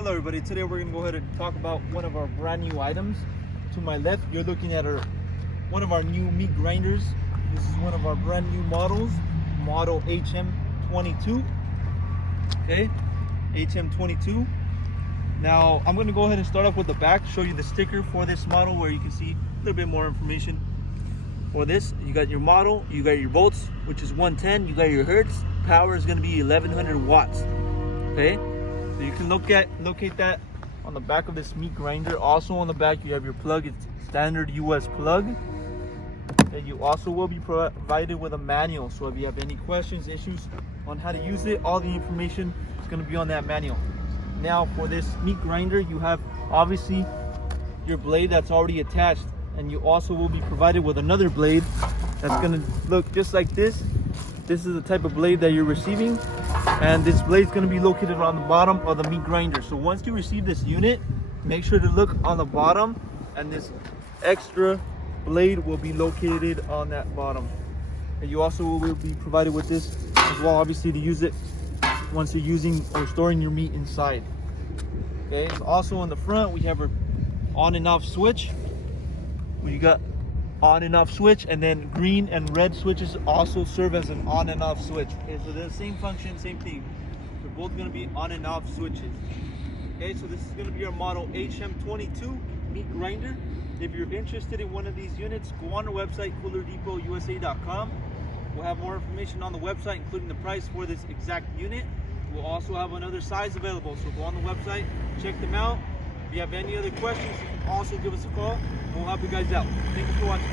Hello everybody, today we're going to go ahead and talk about one of our brand new items. To my left, you're looking at one of our new meat grinders. This is one of our brand new models, model HM22. Okay, HM22. Now, I'm going to go ahead and start off with the back, show you the sticker for this model where you can see a little bit more information. For this, you got your model, you got your volts, which is 110, you got your hertz, power is going to be 1100 watts. Okay, so you can locate that on the back of this meat grinder. Also on the back you have your plug. It's standard US plug, and you also will be provided with a manual, so if you have any questions, issues on how to use it, all the information is going to be on that manual. Now for this meat grinder, you have obviously your blade that's already attached, and you also will be provided with another blade that's going to look just like this. This is the type of blade that you're receiving, and this blade is going to be located on the bottom of the meat grinder. So once you receive this unit, make sure to look on the bottom, and this extra blade will be located on that bottom. And you also will be provided with this as well, obviously, to use it once you're using or storing your meat inside. Okay, so also on the front we have our on and off switch. You got on and off switch, and then green and red switches also serve as an on and off switch. Okay, so they're the same function, same thing. They're both going to be on and off switches. Okay, so this is going to be our model HM22 meat grinder. If you're interested in one of these units, go on our website, coolerdepotUSA.com. We'll have more information on the website, including the price for this exact unit. We'll also have another size available, so go on the website, check them out. If you have any other questions, you can also give us a call. We'll help you guys out. Thank you for watching.